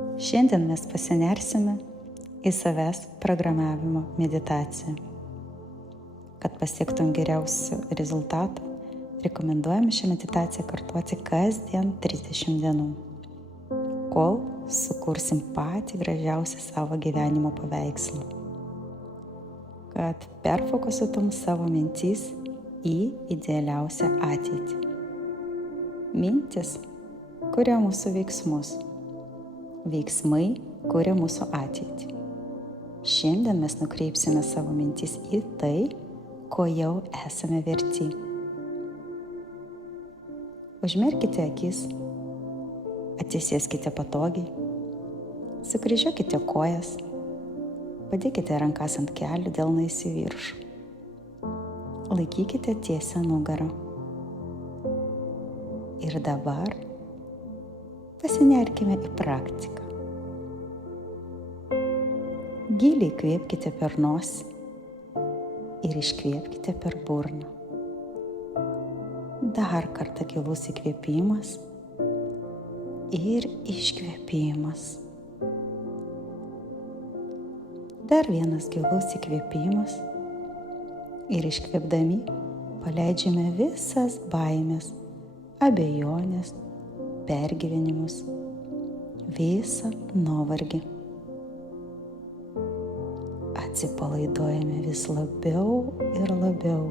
Šiandien mes pasinersime į savęs programavimo meditaciją. Kad pasiektum geriausių rezultatų, rekomenduojame šią meditaciją kartuoti kasdien 30 dienų, kol sukursim patį gražiausią savo gyvenimo paveikslą. Kad perfokusuotum savo mintis į idealiausią ateitį. Mintis kuria mūsų veiksmus. Veiksmai kuria mūsų ateitį. Šiandien mes nukreipsime savo mintis į tai, ko jau esame verti. Užmerkite akis, atsisėskite patogiai, sukryžiuokite kojas, padėkite rankas ant kelių, delnais į viršų. Laikykite tiesią nugarą. Ir dabar pasinerkime į praktiką. Giliai įkvėpkite per nosį ir iškvėpkite per burną. Dar kartą gilus įkvėpimas ir iškvėpimas. Dar vienas gilus įkvėpimas ir iškvėpdami paleidžiame visas baimes, abejonės, pergyvenimus, visą nuovargį. Atsipalaiduojame vis labiau ir labiau.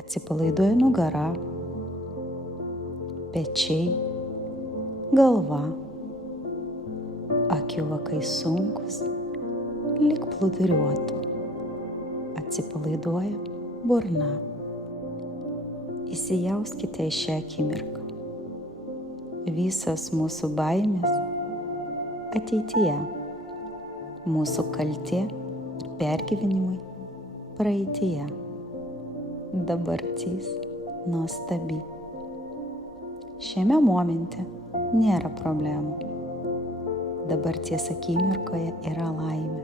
Atsipalaiduoja nugara, pečiai, galva, akių vokai sunkus, lyg plūduriuotų. Atsipalaiduoja burna. Įsijauskite į šią akimirką. Visas mūsų baimės ateityje, mūsų kaltė ir pergyvenimai praeityje, dabartis nuostabi. Šiame momente nėra problemų. Dabarties akimirkoje yra laimė.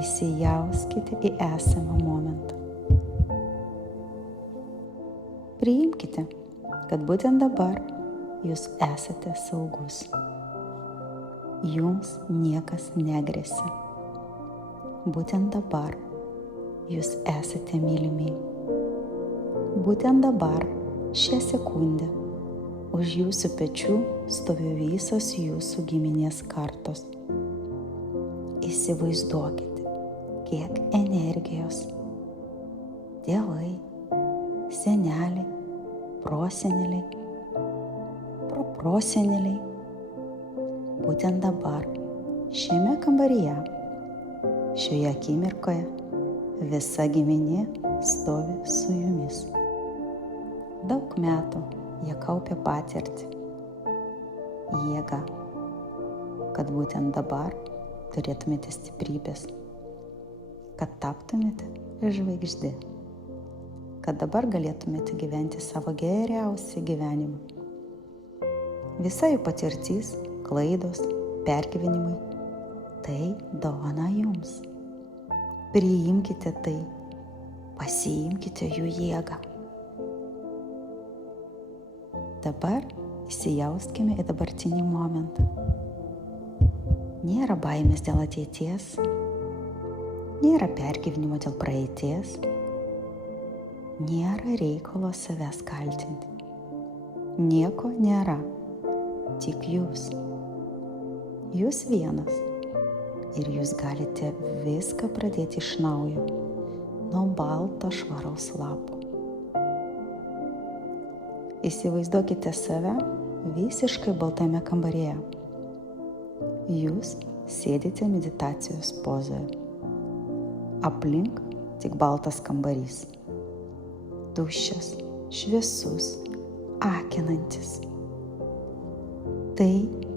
Įsijauskite į esamą momentą. Priimkite, kad būtent dabar jūs esate saugus. Jums niekas negresia. Būtent dabar jūs esate mylimi. Būtent dabar, šią sekundę, už jūsų pečių stovi visos jūsų giminės kartos. Įsivaizduokite, kiek energijos tėvai, seneliai, proseneliai, proproseneliai būtent dabar, šiame kambaryje, šioje akimirkoje visa giminė stovi su jumis. Daug metų jie kaupė patirtį, jėgą, kad būtent dabar turėtumėte stiprybės, kad taptumėte žvaigždė, kad dabar galėtumėte gyventi savo geriausią gyvenimą. Visa jų patirtis, klaidos, pergyvenimai – tai dovana jums. Priimkite tai, pasiimkite jų jėgą. Dabar įsijauskime į dabartinį momentą. Nėra baimės dėl ateities, nėra pergyvenimo dėl praeities, nėra reikalo savęs kaltinti. Nieko nėra, tik jūs. Jūs vienas ir jūs galite viską pradėti iš naujo, nuo balto švaraus lapo. Įsivaizduokite save visiškai baltame kambaryje. Jūs sėdite meditacijos pozoje. Aplink tik baltas kambarys. Tuščias, šviesus, akinantis. Tai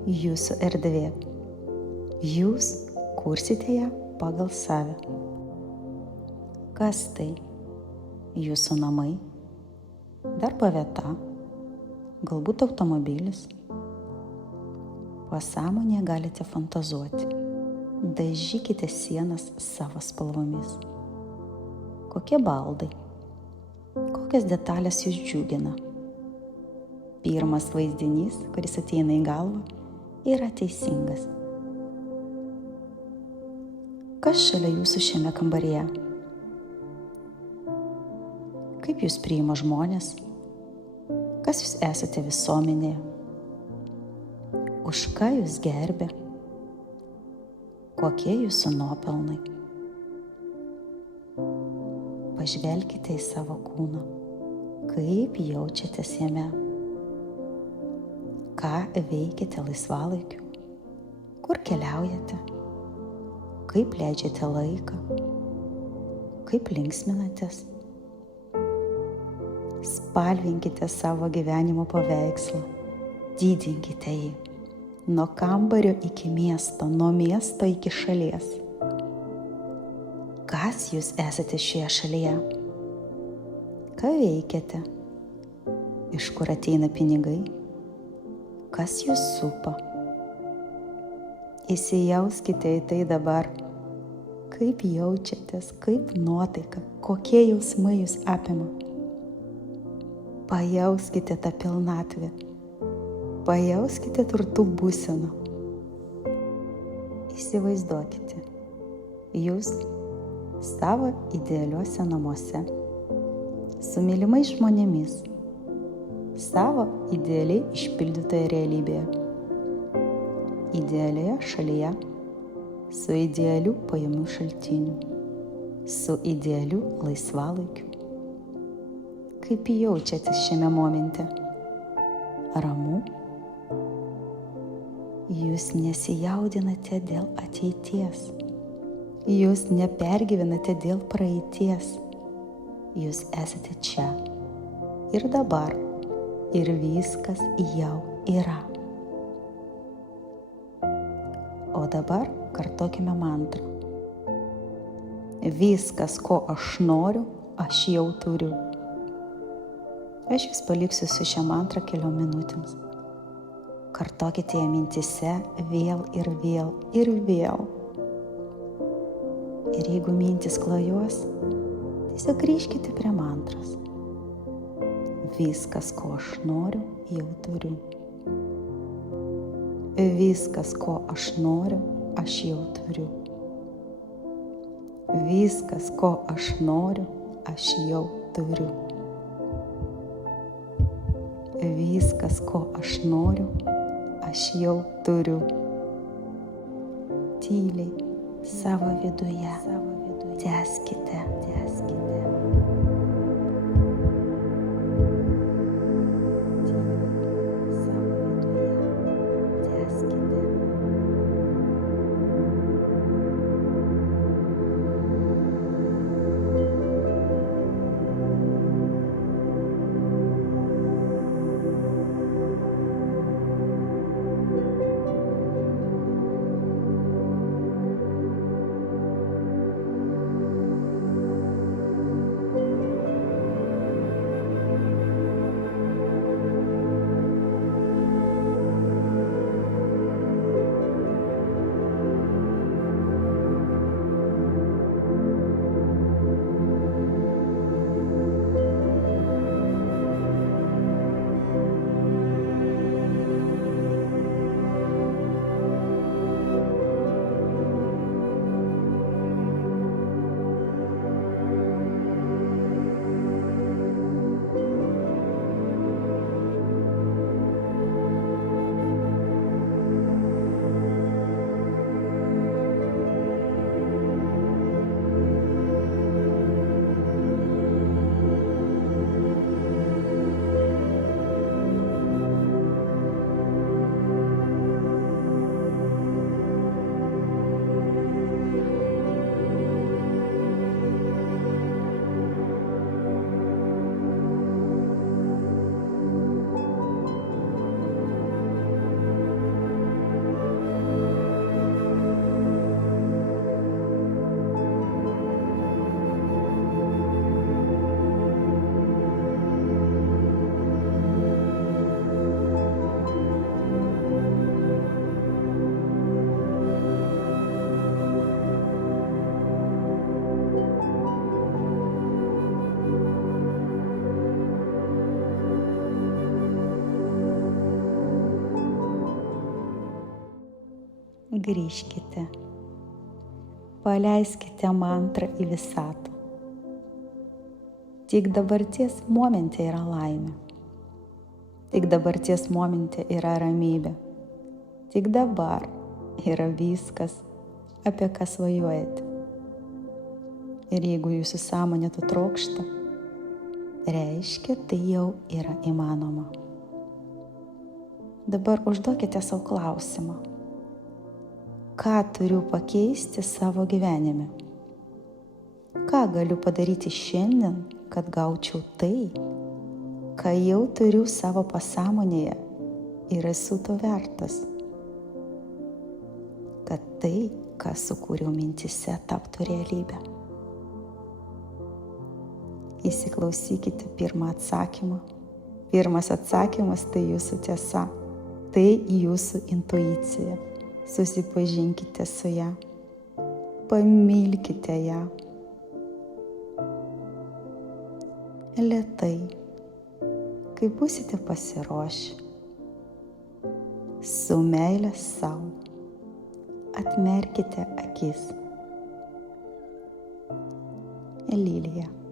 jūsų erdvė. Jūs kursite ją pagal save. Kas tai? Jūsų namai, darbo vieta, galbūt automobilis. Pasąmonėje galite fantazuoti. Dažykite sienas savo spalvomis. Kokie baldai, kokias detalės jūs džiugina. pirmas vaizdinys, kuris ateina į galvą, yra teisingas. Kas šalia jūsų šiame kambaryje? Kaip jūs priima žmonės? Kas jūs esate visuomenėje? Už ką jūs gerbė? Kokie jūsų nuopelnai? Pažvelkite į savo kūną. Kaip jaučiatės jame? Ką veikite laisvalaikiu? Kur keliaujate? Kaip leidžiate laiką? Kaip linksminatės? Spalvinkite savo gyvenimo paveikslą. Didinkite jį. Nuo kambario iki miesto, nuo miesto iki šalies. Kas jūs esate šioje šalyje? Ką veikiate? Iš kur ateina pinigai? Kas jūs supa? Įsijauskite į tai dabar. Kaip jaučiatės, kaip nuotaika, kokie jausmai jūs apima. Pajauskite tą pilnatvę. Pajauskite turtų būseną. Įsivaizduokite, jūs savo idealiuose namuose, su mylimais žmonėmis, savo idealiai išpildytoje realybėje, idealioje šalyje, su idealiu pajamų šaltiniu, su idealiu laisvalaikiu. Kaip jaučiatės šiame momente? Ramu? Jūs nesijaudinate dėl ateities. Jūs nepergyvenate dėl praeities. Jūs esate čia ir dabar. Ir viskas jau yra. O dabar kartokime mantrą. Viskas, ko aš noriu, aš jau turiu. Aš jūs paliksiu su šią mantrą keliom minutėms. Kartokite ją mintyse vėl ir vėl ir vėl. Ir jeigu mintys klajuos, tiesiog grįžkite prie mantros. Viskas, ko aš noriu, jau turiu. Viskas, ko aš noriu, aš jau turiu. Viskas, ko aš noriu, aš jau turiu. Viskas, ko aš noriu, aš jau turiu. Tyliai savo viduje tęskite. grįžkite. Paleiskite mantrą į visatą. Tik dabarties momente yra laimė. Tik dabarties momente yra ramybė. Tik dabar yra viskas, apie ką svajojate. Ir jeigu jūsų sąmonė to trokšta, reiškia, tai jau yra įmanoma. Dabar užduokite savo klausimą. Ką turiu pakeisti savo gyvenime? Ką galiu padaryti šiandien, kad gaučiau tai, ką jau turiu savo pasąmonėje ir esu to vertas? Kad tai, ką sukūriau mintise, taptų realybę. Įsiklausykite pirmą atsakymą. Pirmas atsakymas – tai jūsų tiesa, tai jūsų intuicija. Susipažinkite su ją, pamilkite ją. Lėtai, kai būsite pasiruošę, su meile sau, atmerkite akis. Lilija.